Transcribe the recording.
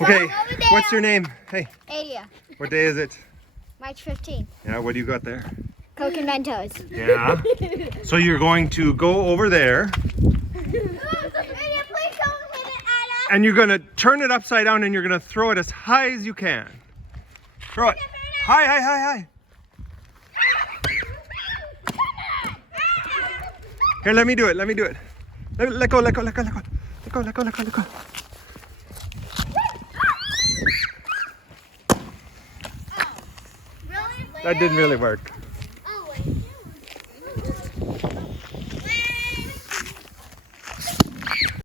Okay, what's your name? Hey, Adia, what day is it? March 15th. Yeah, what do you got there? Coke and Mentos. Yeah. So you're going to go over there and you're going to turn it upside down and you're going to throw it as high as you can. Throw it. High, high, high, high. Here, let me do it. Let me do it. Let go, let go, let go, let go. Let go, let go, let go, let go. That didn't really work.